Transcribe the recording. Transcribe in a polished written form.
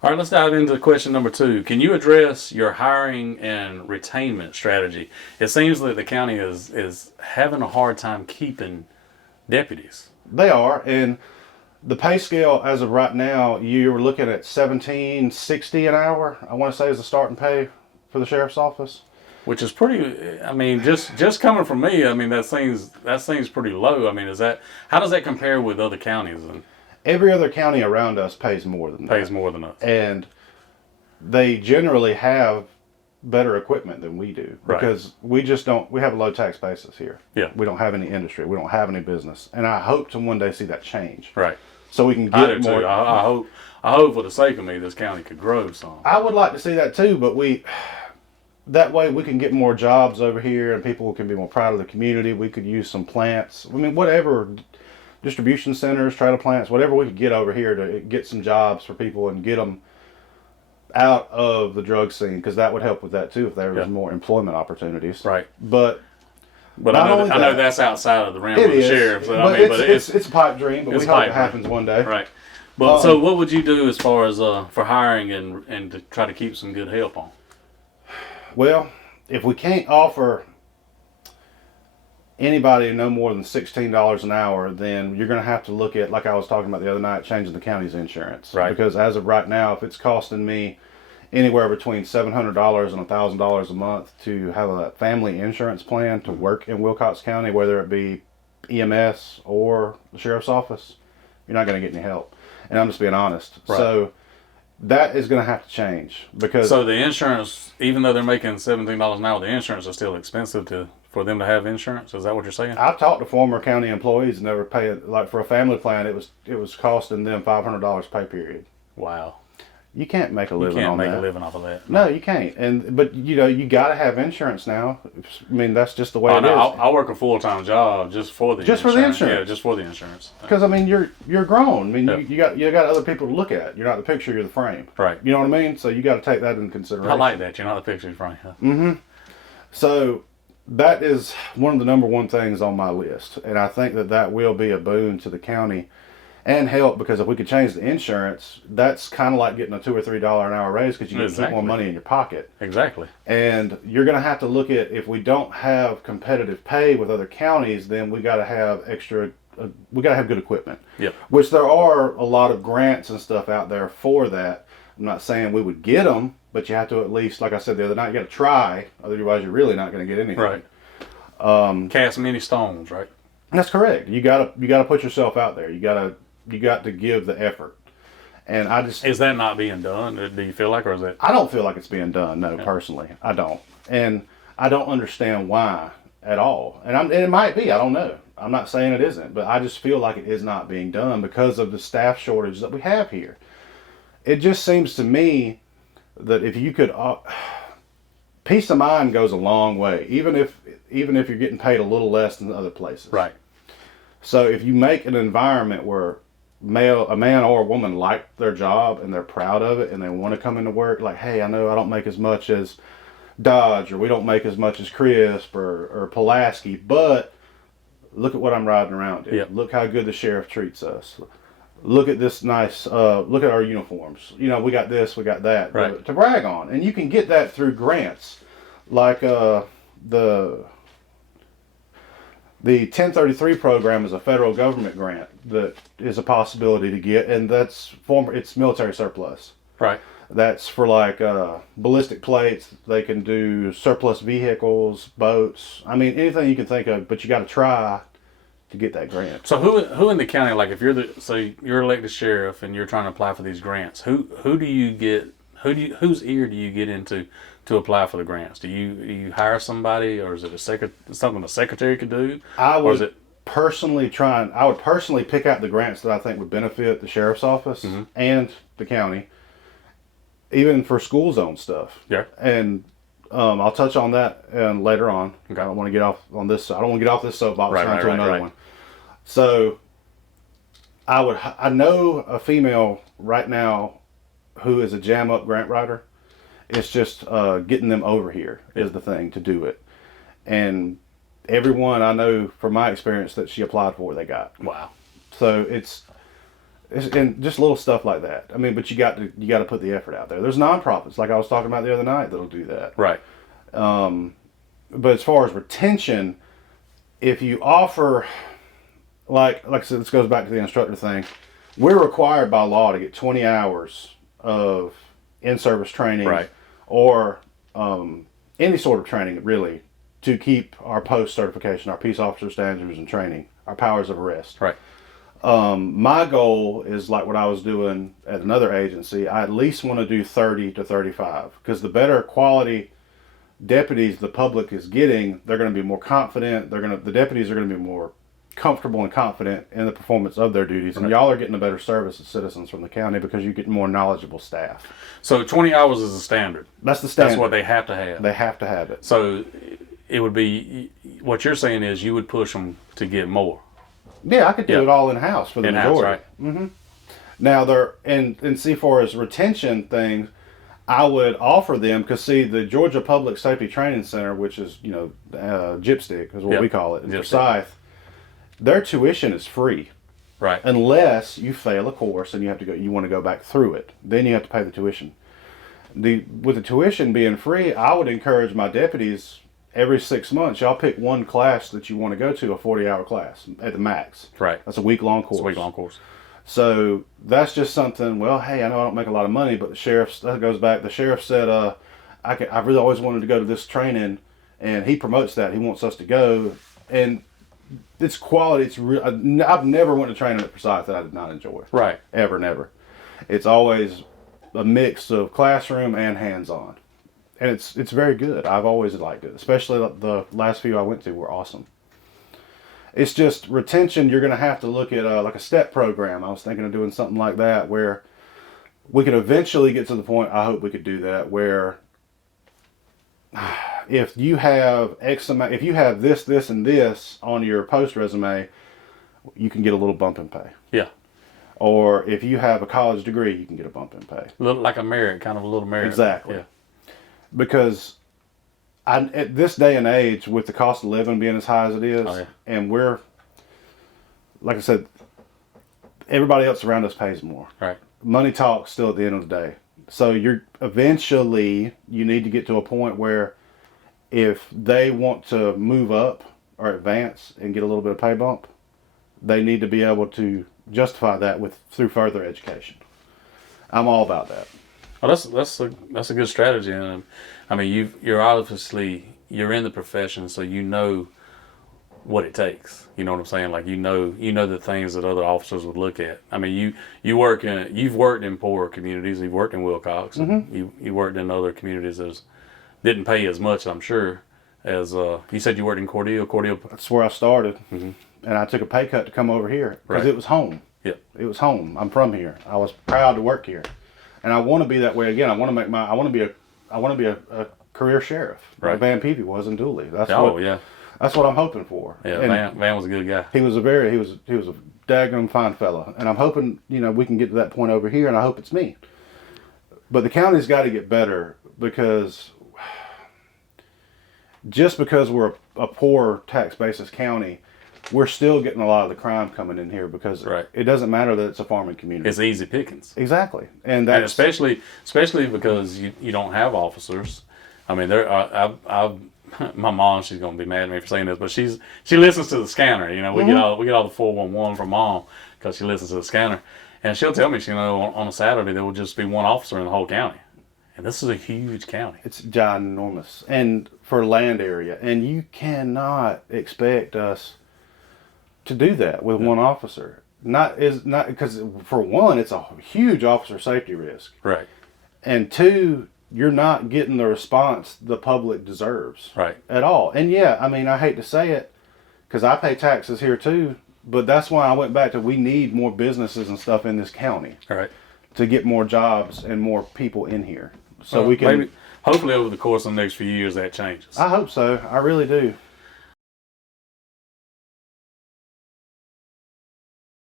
All right, let's dive into question number 2. Can you address your hiring and retainment strategy? It seems that the county is having a hard time keeping deputies. They are, and the pay scale as of right now, you were looking at 17.60 an hour. I want to say is the starting pay for the sheriff's office. Which is pretty. I mean, just coming from me, I mean that seems pretty low. I mean, is that how does that compare with other counties and Every other county around us pays more than pays that, more than us? and they generally have better equipment than we do Right. because we just don't. We have a low tax basis here. Yeah. We don't have any industry. We don't have any business, and I hope to one day see that change. Right. So we can I get do more. too. I hope for the sake of me, this county could grow some. I would like to see that too, but that way we can get more jobs over here and people can be more proud of the community. We could use some plants. I mean, whatever, distribution centers, trailer plants, whatever we could get over here to get some jobs for people and get them out of the drug scene, because that would help with that too if there was Yeah. more employment opportunities. Right. But But not I know only I know that, that's outside of the realm it of the is, sheriff. So, but, I mean, it's a pipe dream, but we it's hope pipe it dream. happens one day. right. But so what would you do as far as for hiring and to try to keep some good help on? Well, if we can't offer anybody no more than $16 an hour, then you're going to have to look at, like I was talking about the other night, changing the county's insurance. Right. Because as of right now, if it's costing me anywhere between $700 and $1,000 a month to have a family insurance plan to work in Wilcox County, whether it be EMS or the sheriff's office, you're not going to get any help. And I'm just being honest. Right. So that is going to have to change because So the insurance, even though they're making $17 an hour, the insurance is still expensive for them to have insurance. Is that what you're saying? I've talked to former county employees and they were paying, like for a family plan, it was costing them $500 pay period. Wow. You can't make a You living can't on make that. a living off of that. No, you can't. But you got to have insurance now. I mean, that's just the way Oh, it no, is. I work a full-time job just for the Just for insurance. the insurance. Yeah, just for the insurance. Because I mean, you're grown. I mean, Yeah. you got other people to look at. You're not the picture, you're the frame. Right. You know what I mean? So you got to take that into consideration. I like that. You're not the picture frame. Huh? So that is one of the number one things on my list, and I think that will be a boon to the county and help, because if we could change the insurance, that's kind of like getting a $2 or $3 an hour raise because you get Exactly. more money in your pocket. Exactly. And you're going to have to look at, if we don't have competitive pay with other counties, then we got to have we got to have good equipment. Yep. Which there are a lot of grants and stuff out there for that. I'm not saying we would get them, but you have to at least, like I said the other night, you got to try. Otherwise, you're really not going to get anything. Right. Cast many stones, right? That's correct. You gotta put yourself out there. You got to give the effort. And Is that not being done? Do you feel like, or is it? I don't feel like it's being done. No, personally, I don't. And I don't understand why at all. And it might be. I don't know. I'm not saying it isn't, but I just feel like it is not being done because of the staff shortage that we have here. It just seems to me that if you could, peace of mind goes a long way, even if you're getting paid a little less than other places. Right. So if you make an environment where a man or a woman like their job and they're proud of it and they want to come into work, like, hey, I know I don't make as much as Dodge, or we don't make as much as Crisp or Pulaski, but look at what I'm riding around in. Yep. Look how good the sheriff treats us. Look at this nice, look at our uniforms. You know, we got this, we got that, Right. to brag on. And you can get that through grants, like the 1033 program is a federal government grant that is a possibility to get, and it's military surplus. Right. That's for like ballistic plates. They can do surplus vehicles, boats. I mean, anything you can think of, but you got to try to get that grant. So who in the county, like if you're elected sheriff and you're trying to apply for these grants, who do you get? Whose ear do you get into to apply for the grants? Do you hire somebody, or is it something the secretary could do? I Or is would it personally pick out the grants that I think would benefit the sheriff's office and the county, even for school zone stuff. Yeah. And I'll touch on that later on. Okay. I don't want to get off on this. I don't want to get off this soapbox Right, onto right, another right. one. So I know a female right now who is a jam up grant writer. It's just getting them over here is the thing to do it. And everyone I know from my experience that she applied for, they got. wow? So And just little stuff like that. I mean, but you got to put the effort out there. There's nonprofits, like I was talking about the other night, that'll do that. Right. But as far as retention, if you offer, like I said, this goes back to the instructor thing. We're required by law to get 20 hours of in-service training, right, or any sort of training, really, to keep our post certification, our peace officer standards and training, our powers of arrest. Right. My goal is like what I was doing at another agency. I at least want to do 30 to 35, because the better quality deputies the public is getting, they're going to be more confident. The deputies are going to be more comfortable and confident in the performance of their duties, and y'all are getting a better service as citizens from the county because you get more knowledgeable staff. So 20 hours is the standard. That's the standard. That's what they have to have. They have to have it. So it would be, what you're saying is you would push them to get more. Yeah, I could do it all in-house for the majority. Right. Mm-hmm. Now, and see, for as retention things, I would offer them, because see, the Georgia Public Safety Training Center, which is, GIPSTIC is what we call it in Forsyth, their tuition is free. Right. Unless you fail a course and you want to go back through it. Then you have to pay the tuition. With the tuition being free, I would encourage my deputies, every 6 months, y'all pick one class that you want to go to, a 40-hour class at the max. Right. That's a week-long course. It's a week-long course. So that's just something, well, hey, I know I don't make a lot of money, but the sheriff said, I really always wanted to go to this training, and he promotes that. He wants us to go. And it's quality. It's real. I've never went to training at Forsyth that I did not enjoy. Right. Ever, never. It's always a mix of classroom and hands-on. And it's very good. I've always liked it. Especially the last few I went to were awesome. It's just retention. You're going to have to look at like a STEP program. I was thinking of doing something like that where we could eventually get to the point, I hope we could do that, where if you have X amount, if you have this, this, and this on your post resume, you can get a little bump in pay. Yeah. Or if you have a college degree, you can get a bump in pay. Like a merit, kind of a little merit. Exactly. Yeah. Because at this day and age, with the cost of living being as high as it is, and we're, like I said, everybody else around us pays more. Right. Money talks still at the end of the day. So you need to get to a point where if they want to move up or advance and get a little bit of pay bump, they need to be able to justify that through further education. I'm all about that. Well, that's a good strategy, and I mean you're obviously in the profession, so you know what it takes. You know what I'm saying? Like you know the things that other officers would look at. I mean you've worked in poorer communities. You've worked in Wilcox. Mm-hmm. And you worked in other communities that didn't pay as much, I'm sure, as you said you worked in Cordele. That's where I started, mm-hmm. and I took a pay cut to come over here because Right. it was home. Yeah, it was home. I'm from here. I was proud to work here, and I want to be that way again. I want to be a career sheriff, right. like Van Peavy was in Dooley. That's what I'm hoping for. Yeah, Van was a good guy. He was a daggum fine fella, and I'm hoping we can get to that point over here, and I hope it's me. But the county's got to get better, because just because we're a poor tax basis county, we're still getting a lot of the crime coming in here, because it doesn't matter that it's a farming community. It's easy pickings. Exactly, and especially because you don't have officers. I mean, my mom, she's gonna be mad at me for saying this, but she listens to the scanner. We get all the 411 from mom because she listens to the scanner, and she'll tell me, on a Saturday there will just be one officer in the whole county, and this is a huge county. It's ginormous, and for land area, and you cannot expect us to do that with one officer. Not because, for one, it's a huge officer safety risk. Right. And two, you're not getting the response the public deserves. Right. At all. And I hate to say it, because I pay taxes here too, but that's why I went back to, we need more businesses and stuff in this county. Right. To get more jobs and more people in here. So we can... Hopefully over the course of the next few years that changes. I hope so. I really do.